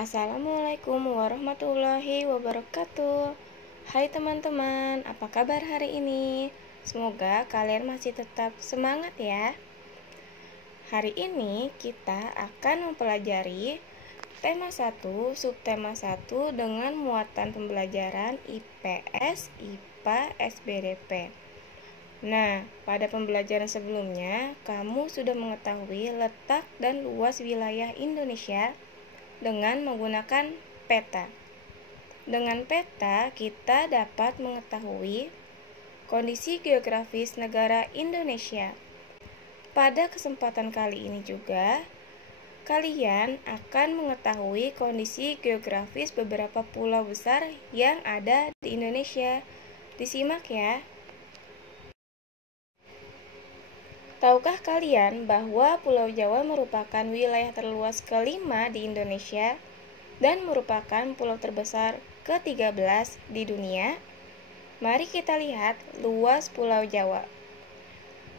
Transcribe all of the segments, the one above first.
Assalamualaikum warahmatullahi wabarakatuh. Hai teman-teman, apa kabar hari ini? Semoga kalian masih tetap semangat ya. Hari ini kita akan mempelajari tema 1, subtema 1 dengan muatan pembelajaran IPS, IPA, SBDP. Nah, pada pembelajaran sebelumnya, kamu sudah mengetahui letak dan luas wilayah Indonesia dengan menggunakan peta. Dengan peta, kita dapat mengetahui kondisi geografis negara Indonesia. Pada kesempatan kali ini juga, kalian akan mengetahui kondisi geografis beberapa pulau besar yang ada di Indonesia. Disimak ya. Tahukah kalian bahwa Pulau Jawa merupakan wilayah terluas kelima di Indonesia dan merupakan pulau terbesar ke-13 di dunia? Mari kita lihat luas Pulau Jawa.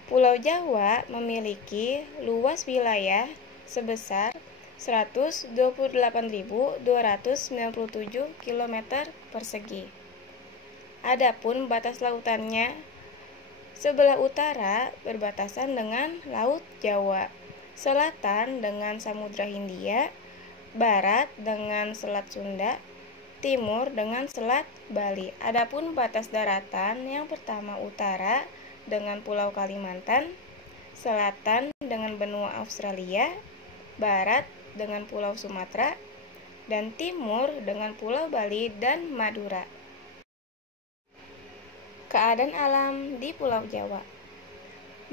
Pulau Jawa memiliki luas wilayah sebesar 128.297 km persegi. Adapun batas lautannya, sebelah utara berbatasan dengan Laut Jawa, selatan dengan Samudra Hindia, barat dengan Selat Sunda, timur dengan Selat Bali. Adapun batas daratan yang pertama utara dengan Pulau Kalimantan, selatan dengan benua Australia, barat dengan Pulau Sumatera, dan timur dengan Pulau Bali dan Madura. Keadaan alam di Pulau Jawa.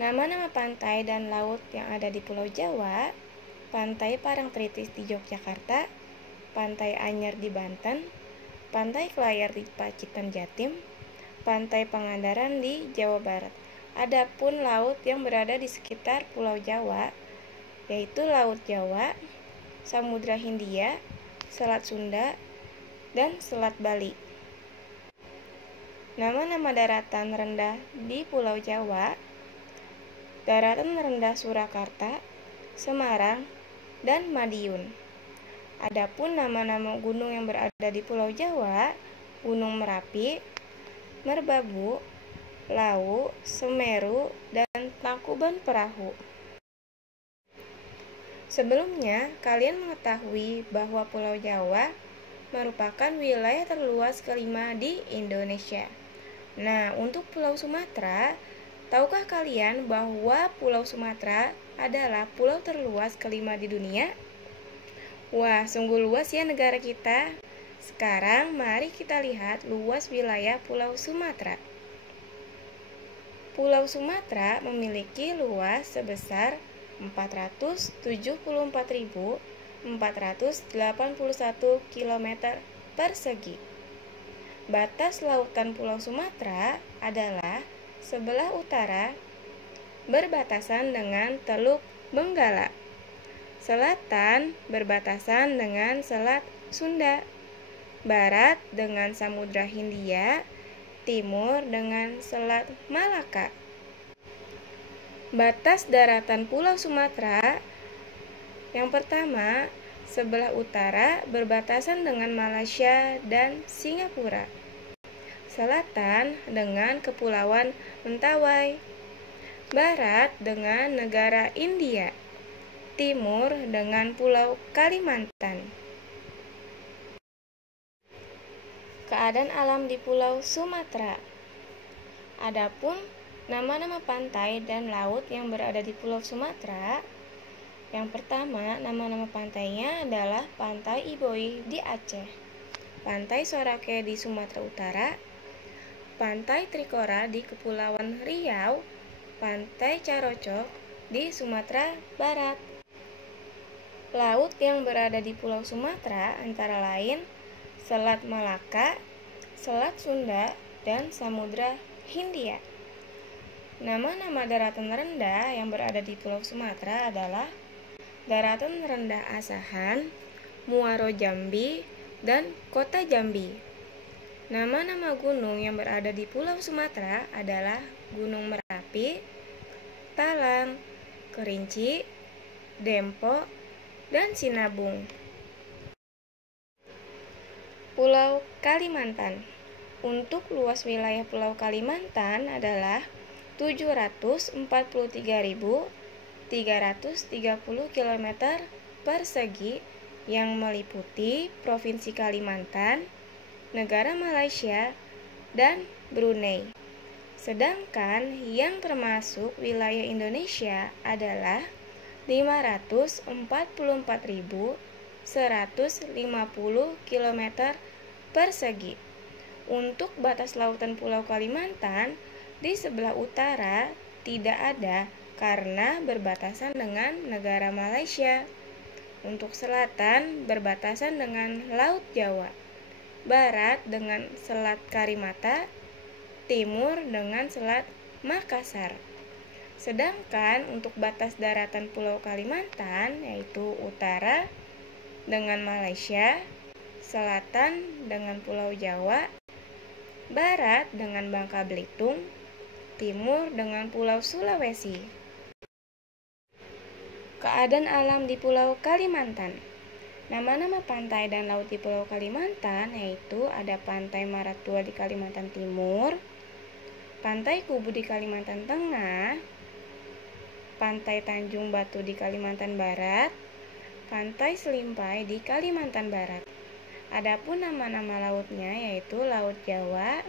Nama-nama pantai dan laut yang ada di Pulau Jawa: Pantai Parangtritis di Yogyakarta, Pantai Anyer di Banten, Pantai Kelayar di Pacitan Jatim, Pantai Pangandaran di Jawa Barat. Adapun laut yang berada di sekitar Pulau Jawa yaitu Laut Jawa, Samudra Hindia, Selat Sunda, dan Selat Bali. Nama-nama daratan rendah di Pulau Jawa: Daratan rendah Surakarta, Semarang, dan Madiun. Adapun nama-nama gunung yang berada di Pulau Jawa: Gunung Merapi, Merbabu, Lawu, Semeru, dan Tangkuban Perahu. Sebelumnya, kalian mengetahui bahwa Pulau Jawa merupakan wilayah terluas kelima di Indonesia. Nah, untuk Pulau Sumatera, tahukah kalian bahwa Pulau Sumatera adalah pulau terluas kelima di dunia? Wah, sungguh luas ya negara kita. Sekarang mari kita lihat luas wilayah Pulau Sumatera. Pulau Sumatera memiliki luas sebesar 474.481 km persegi. Batas lautan Pulau Sumatera adalah sebelah utara berbatasan dengan Teluk Benggala, selatan berbatasan dengan Selat Sunda, barat dengan Samudra Hindia, timur dengan Selat Malaka. Batas daratan Pulau Sumatera yang pertama, sebelah utara berbatasan dengan Malaysia dan Singapura, selatan dengan Kepulauan Mentawai, barat dengan negara India, timur dengan Pulau Kalimantan. Keadaan alam di Pulau Sumatera. Adapun nama-nama pantai dan laut yang berada di Pulau Sumatera, yang pertama, nama-nama pantainya adalah Pantai Iboi di Aceh, Pantai Sorake di Sumatera Utara, Pantai Trikora di Kepulauan Riau, Pantai Carocok di Sumatera Barat. Laut yang berada di Pulau Sumatera antara lain Selat Malaka, Selat Sunda, dan Samudra Hindia. Nama-nama daratan rendah yang berada di Pulau Sumatera adalah Daratan Rendah Asahan, Muaro Jambi, dan Kota Jambi. Nama-nama gunung yang berada di Pulau Sumatera adalah Gunung Merapi, Talang, Kerinci, Dempo, dan Sinabung. Pulau Kalimantan. Untuk luas wilayah Pulau Kalimantan adalah 743.330 km persegi yang meliputi Provinsi Kalimantan, negara Malaysia, dan Brunei. Sedangkan yang termasuk wilayah Indonesia adalah 544.150 km persegi. Untuk batas lautan Pulau Kalimantan di sebelah utara tidak ada karena berbatasan dengan negara Malaysia. Untuk selatan berbatasan dengan Laut Jawa, barat dengan Selat Karimata, timur dengan Selat Makassar. Sedangkan untuk batas daratan Pulau Kalimantan yaitu utara dengan Malaysia, selatan dengan Pulau Jawa, barat dengan Bangka Belitung, timur dengan Pulau Sulawesi. Keadaan alam di Pulau Kalimantan. Nama-nama pantai dan laut di Pulau Kalimantan yaitu ada Pantai Maratua di Kalimantan Timur, Pantai Kubu di Kalimantan Tengah, Pantai Tanjung Batu di Kalimantan Barat, Pantai Selimpai di Kalimantan Barat. Adapun nama-nama lautnya yaitu Laut Jawa,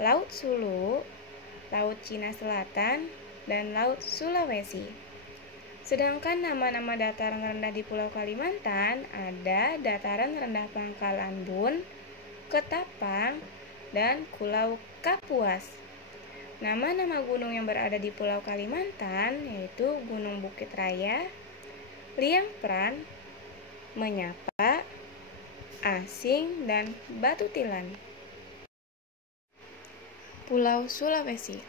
Laut Sulu, Laut Cina Selatan, dan Laut Sulawesi. Sedangkan nama-nama dataran rendah di Pulau Kalimantan ada Dataran Rendah Pangkalan Bun, Ketapang, dan Pulau Kapuas. Nama-nama gunung yang berada di Pulau Kalimantan yaitu Gunung Bukit Raya, Liang Pran, Menyapa, Asing, dan Batu Tilan. Pulau Sulawesi.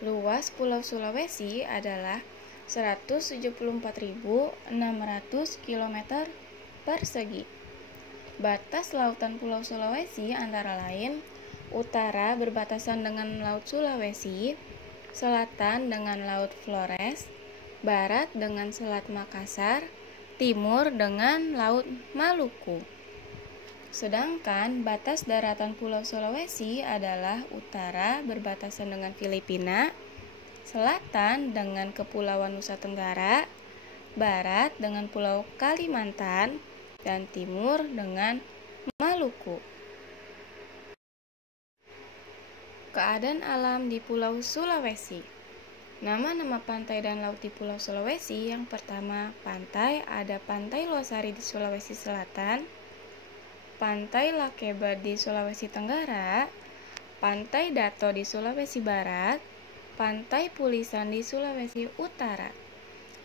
Luas Pulau Sulawesi adalah 174.600 km persegi. Batas lautan Pulau Sulawesi antara lain utara berbatasan dengan Laut Sulawesi, selatan dengan Laut Flores, barat dengan Selat Makassar, timur dengan Laut Maluku. Sedangkan batas daratan Pulau Sulawesi adalah utara berbatasan dengan Filipina, selatan dengan Kepulauan Nusa Tenggara, barat dengan Pulau Kalimantan, dan timur dengan Maluku. Keadaan alam di Pulau Sulawesi. Nama-nama pantai dan laut di Pulau Sulawesi. Yang pertama, pantai ada Pantai Losari di Sulawesi Selatan, Pantai Lakeba di Sulawesi Tenggara, Pantai Dato di Sulawesi Barat, Pantai Pulisan di Sulawesi Utara.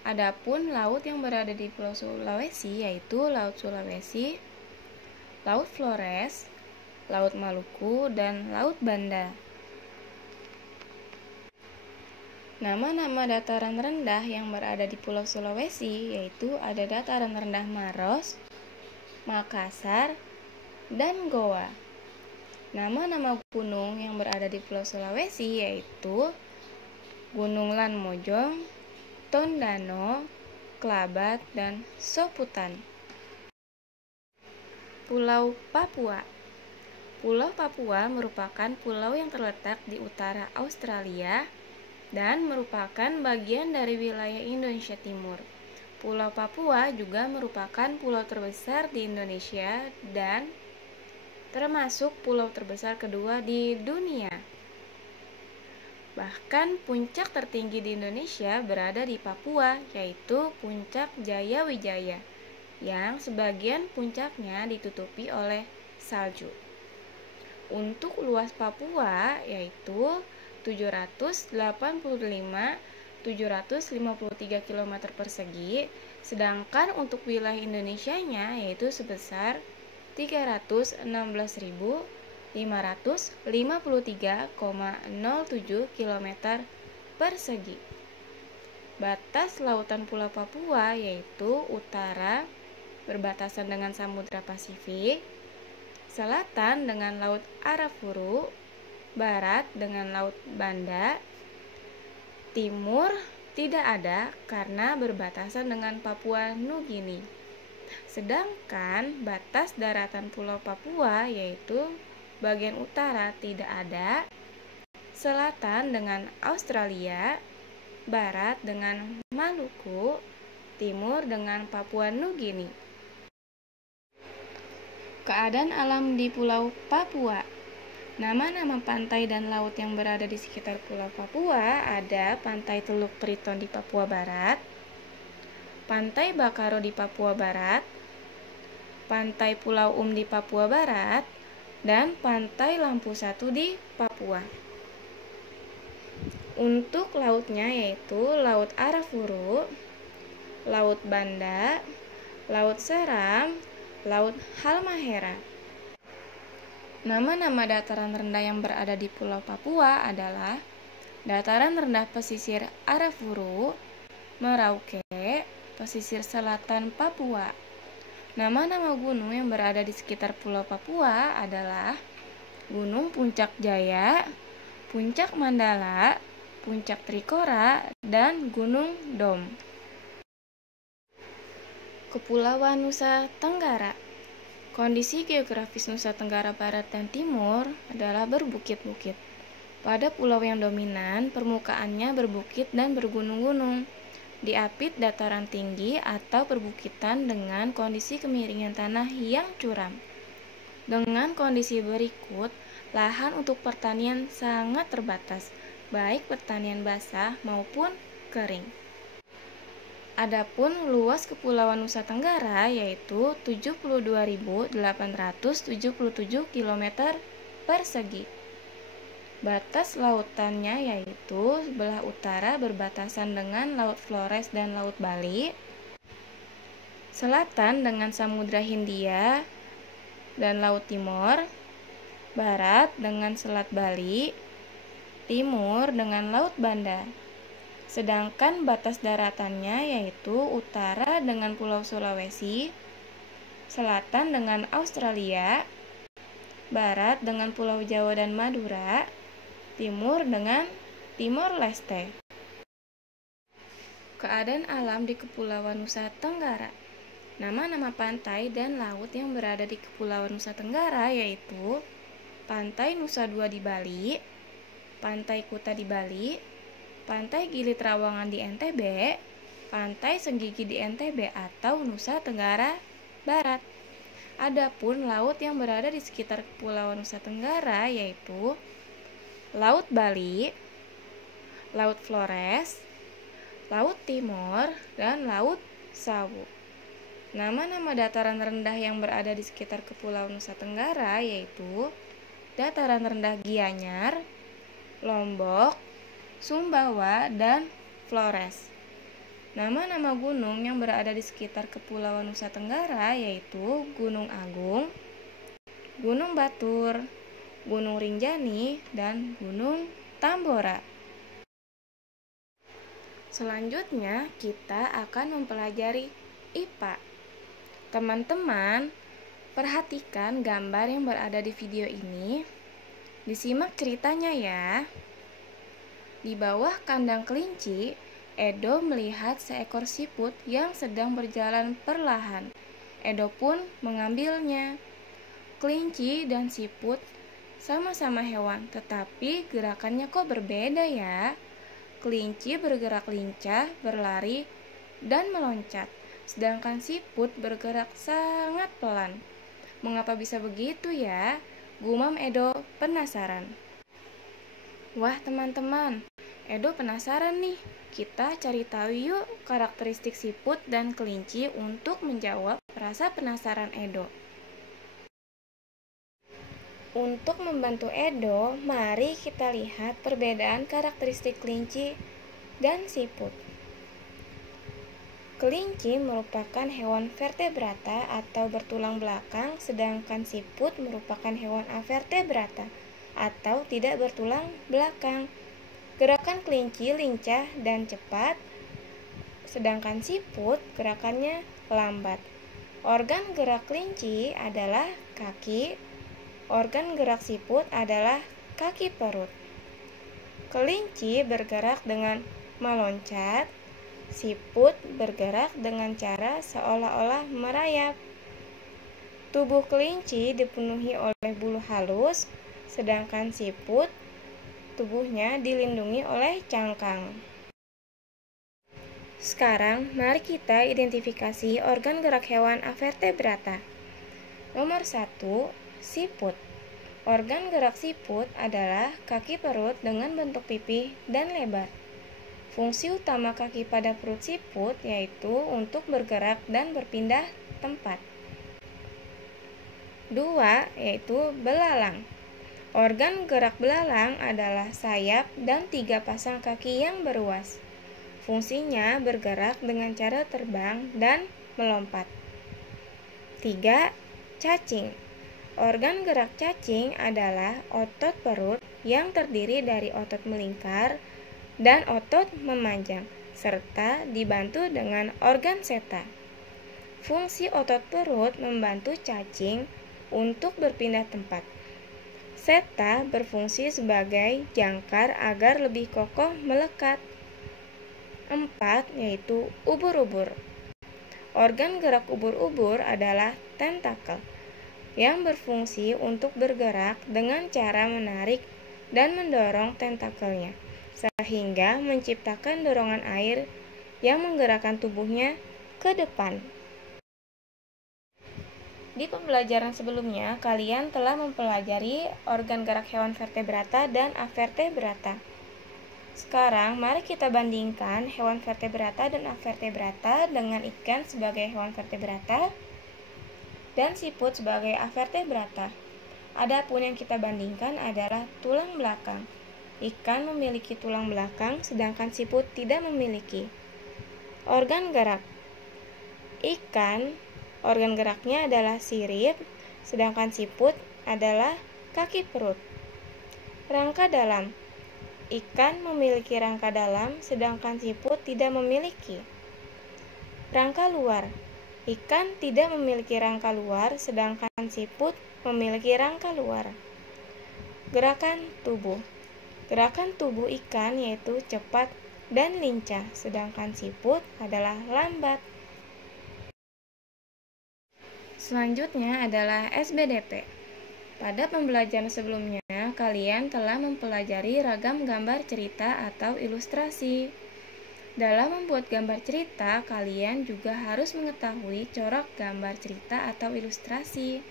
Adapun laut yang berada di Pulau Sulawesi yaitu Laut Sulawesi, Laut Flores, Laut Maluku, dan Laut Banda. Nama-nama dataran rendah yang berada di Pulau Sulawesi yaitu ada Dataran Rendah Maros, Makassar, dan Goa. Nama-nama gunung yang berada di Pulau Sulawesi yaitu Gunung Lanmojong, Tondano, Kelabat, dan Soputan. Pulau Papua. Pulau Papua merupakan pulau yang terletak di utara Australia dan merupakan bagian dari wilayah Indonesia Timur. Pulau Papua juga merupakan pulau terbesar di Indonesia dan termasuk pulau terbesar kedua di dunia. Bahkan puncak tertinggi di Indonesia berada di Papua, yaitu Puncak Jayawijaya, yang sebagian puncaknya ditutupi oleh salju. Untuk luas Papua yaitu 785.753 km persegi, sedangkan untuk wilayah Indonesianya yaitu sebesar 316.553,07 km persegi. Batas lautan Pulau Papua yaitu utara berbatasan dengan Samudra Pasifik, selatan dengan Laut Arafuru, barat dengan Laut Banda, timur tidak ada karena berbatasan dengan Papua Nugini. Sedangkan batas daratan Pulau Papua yaitu bagian utara tidak ada, selatan dengan Australia, barat dengan Maluku, timur dengan Papua Nugini. Keadaan alam di Pulau Papua. Nama-nama pantai dan laut yang berada di sekitar Pulau Papua ada Pantai Teluk Triton di Papua Barat, Pantai Bakaro di Papua Barat, Pantai Pulau di Papua Barat, dan Pantai Lampu Satu di Papua. Untuk lautnya yaitu Laut Arafuru, Laut Banda, Laut Seram, Laut Halmahera. Nama-nama dataran rendah yang berada di Pulau Papua adalah Dataran Rendah Pesisir Arafuru, Merauke, pesisir selatan Papua. Nama-nama gunung yang berada di sekitar Pulau Papua adalah Gunung Puncak Jaya, Puncak Mandala, Puncak Trikora, dan Gunung Dom. Kepulauan Nusa Tenggara. Kondisi geografis Nusa Tenggara Barat dan Timur adalah berbukit-bukit. Pada pulau yang dominan, permukaannya berbukit dan bergunung-gunung. Diapit dataran tinggi atau perbukitan dengan kondisi kemiringan tanah yang curam. Dengan kondisi berikut, lahan untuk pertanian sangat terbatas, baik pertanian basah maupun kering. Adapun luas Kepulauan Nusa Tenggara yaitu 72.877 km persegi. Batas lautannya yaitu sebelah utara berbatasan dengan Laut Flores dan Laut Bali, selatan dengan Samudra Hindia dan Laut Timor, barat dengan Selat Bali, timur dengan Laut Banda. Sedangkan batas daratannya yaitu utara dengan Pulau Sulawesi, selatan dengan Australia, barat dengan Pulau Jawa dan Madura, timur dengan Timor Leste. Keadaan alam di Kepulauan Nusa Tenggara. Nama-nama pantai dan laut yang berada di Kepulauan Nusa Tenggara yaitu Pantai Nusa Dua di Bali, Pantai Kuta di Bali, Pantai Gili Trawangan di NTB, Pantai Senggigi di NTB atau Nusa Tenggara Barat. Adapun laut yang berada di sekitar Kepulauan Nusa Tenggara yaitu Laut Bali, Laut Flores, Laut Timor, dan Laut Sawu. Nama-nama dataran rendah yang berada di sekitar Kepulauan Nusa Tenggara yaitu Dataran Rendah Gianyar, Lombok, Sumbawa, dan Flores. Nama-nama gunung yang berada di sekitar Kepulauan Nusa Tenggara yaitu Gunung Agung, Gunung Batur, Gunung Rinjani, dan Gunung Tambora. Selanjutnya kita akan mempelajari IPA. Teman-teman, perhatikan gambar yang berada di video ini. Disimak ceritanya ya. Di bawah kandang kelinci, Edo melihat seekor siput yang sedang berjalan perlahan. Edo pun mengambilnya. Kelinci dan siput sama-sama hewan, tetapi gerakannya kok berbeda ya. Kelinci bergerak lincah, berlari, dan meloncat, sedangkan siput bergerak sangat pelan. Mengapa bisa begitu ya? Gumam Edo penasaran. Wah teman-teman, Edo penasaran nih. Kita cari tahu yuk karakteristik siput dan kelinci untuk menjawab rasa penasaran Edo. Untuk membantu Edo, mari kita lihat perbedaan karakteristik kelinci dan siput. Kelinci merupakan hewan vertebrata atau bertulang belakang, sedangkan siput merupakan hewan avertebrata atau tidak bertulang belakang. Gerakan kelinci lincah dan cepat, sedangkan siput gerakannya lambat. Organ gerak kelinci adalah kaki, organ gerak siput adalah kaki perut. Kelinci bergerak dengan meloncat, Siput bergerak dengan cara seolah-olah merayap. Tubuh kelinci dipenuhi oleh bulu halus, sedangkan siput tubuhnya dilindungi oleh cangkang. Sekarang, mari kita identifikasi organ gerak hewan avertebrata. Nomor 1, siput. Organ gerak siput adalah kaki perut dengan bentuk pipih dan lebar. Fungsi utama kaki pada perut siput yaitu untuk bergerak dan berpindah tempat. 2, yaitu belalang. Organ gerak belalang adalah sayap dan 3 pasang kaki yang beruas. Fungsinya bergerak dengan cara terbang dan melompat. 3, cacing. Organ gerak cacing adalah otot perut yang terdiri dari otot melingkar dan otot memanjang, serta dibantu dengan organ seta. Fungsi otot perut membantu cacing untuk berpindah tempat. Seta berfungsi sebagai jangkar agar lebih kokoh melekat. 4, yaitu ubur-ubur. Organ gerak ubur-ubur adalah tentakel yang berfungsi untuk bergerak dengan cara menarik dan mendorong tentakelnya, sehingga menciptakan dorongan air yang menggerakkan tubuhnya ke depan. Di pembelajaran sebelumnya, kalian telah mempelajari organ gerak hewan vertebrata dan avertebrata. Sekarang, mari kita bandingkan hewan vertebrata dan avertebrata dengan ikan sebagai hewan vertebrata dan siput sebagai avertebrata. Adapun yang kita bandingkan adalah tulang belakang. Ikan memiliki tulang belakang, sedangkan siput tidak memiliki. Organ gerak. Ikan, organ geraknya adalah sirip, sedangkan siput adalah kaki perut. Rangka dalam. Ikan memiliki rangka dalam, sedangkan siput tidak memiliki. Rangka luar. Ikan tidak memiliki rangka luar, sedangkan siput memiliki rangka luar. Gerakan tubuh. Gerakan tubuh ikan yaitu cepat dan lincah, sedangkan siput adalah lambat. Selanjutnya adalah SBDP. Pada pembelajaran sebelumnya, kalian telah mempelajari ragam gambar cerita atau ilustrasi. Dalam membuat gambar cerita, kalian juga harus mengetahui corak gambar cerita atau ilustrasi.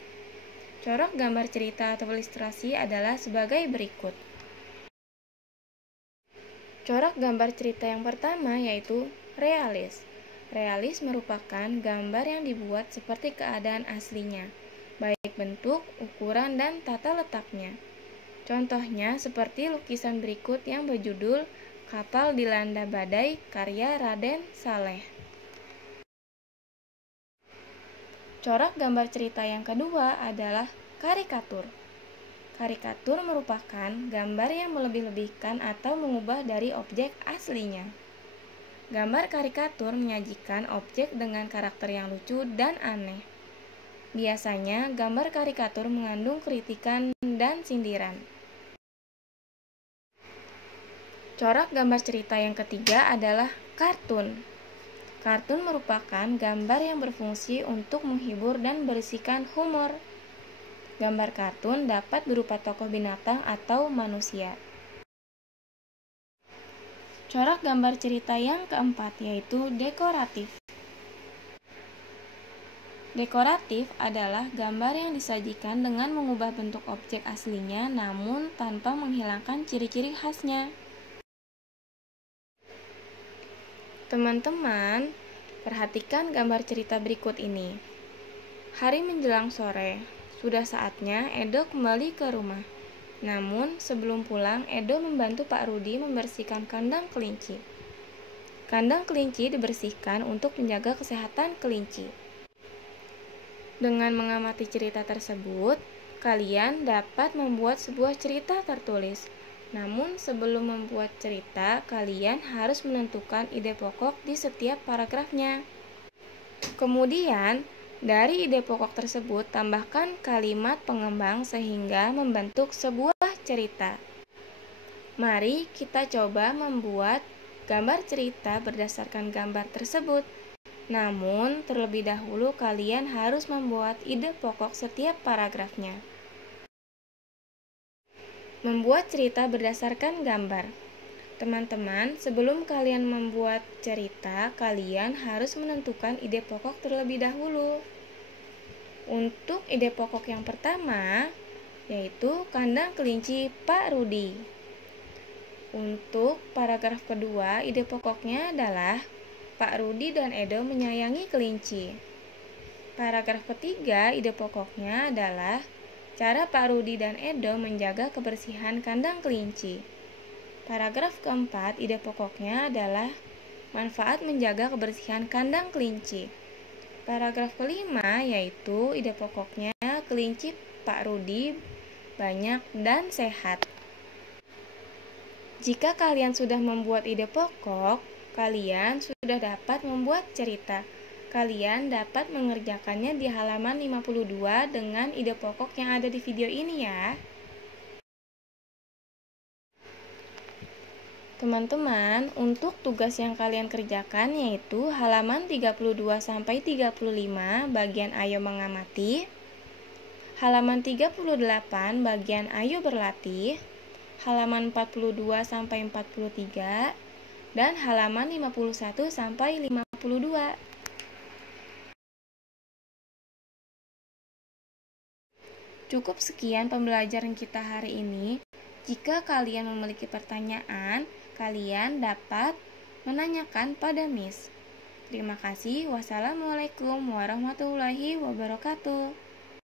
Corak gambar cerita atau ilustrasi adalah sebagai berikut. Corak gambar cerita yang pertama yaitu realis. Realis merupakan gambar yang dibuat seperti keadaan aslinya, baik bentuk, ukuran, dan tata letaknya. Contohnya seperti lukisan berikut yang berjudul Kapal Dilanda Badai karya Raden Saleh. Corak gambar cerita yang kedua adalah karikatur. Karikatur merupakan gambar yang melebih-lebihkan atau mengubah dari objek aslinya. Gambar karikatur menyajikan objek dengan karakter yang lucu dan aneh. Biasanya, gambar karikatur mengandung kritikan dan sindiran. Corak gambar cerita yang ketiga adalah kartun. Kartun merupakan gambar yang berfungsi untuk menghibur dan berisikan humor. Gambar kartun dapat berupa tokoh binatang atau manusia. Corak gambar cerita yang keempat yaitu dekoratif. Dekoratif adalah gambar yang disajikan dengan mengubah bentuk objek aslinya namun tanpa menghilangkan ciri-ciri khasnya. Teman-teman, perhatikan gambar cerita berikut ini. Hari menjelang sore, sudah saatnya Edo kembali ke rumah. Namun, sebelum pulang, Edo membantu Pak Rudi membersihkan kandang kelinci. Kandang kelinci dibersihkan untuk menjaga kesehatan kelinci. Dengan mengamati cerita tersebut, kalian dapat membuat sebuah cerita tertulis. Namun sebelum membuat cerita, kalian harus menentukan ide pokok di setiap paragrafnya. Kemudian, dari ide pokok tersebut, tambahkan kalimat pengembang sehingga membentuk sebuah cerita. Mari kita coba membuat gambar cerita berdasarkan gambar tersebut. Namun, terlebih dahulu kalian harus membuat ide pokok setiap paragrafnya. Membuat cerita berdasarkan gambar. Teman-teman, sebelum kalian membuat cerita, kalian harus menentukan ide pokok terlebih dahulu. Untuk ide pokok yang pertama, yaitu kandang kelinci Pak Rudi. Untuk paragraf kedua, ide pokoknya adalah Pak Rudi dan Edo menyayangi kelinci. Paragraf ketiga, ide pokoknya adalah cara Pak Rudi dan Edo menjaga kebersihan kandang kelinci. Paragraf keempat, ide pokoknya adalah manfaat menjaga kebersihan kandang kelinci. Paragraf kelima, yaitu ide pokoknya kelinci Pak Rudi banyak dan sehat. Jika kalian sudah membuat ide pokok, kalian sudah dapat membuat cerita. Kalian dapat mengerjakannya di halaman 52 dengan ide pokok yang ada di video ini ya. Teman-teman, untuk tugas yang kalian kerjakan yaitu halaman 32-35 bagian ayo mengamati, halaman 38 bagian ayo berlatih, halaman 42-43, dan halaman 51-52. Cukup sekian pembelajaran kita hari ini. Jika kalian memiliki pertanyaan, kalian dapat menanyakan pada Miss. Terima kasih. Wassalamualaikum warahmatullahi wabarakatuh.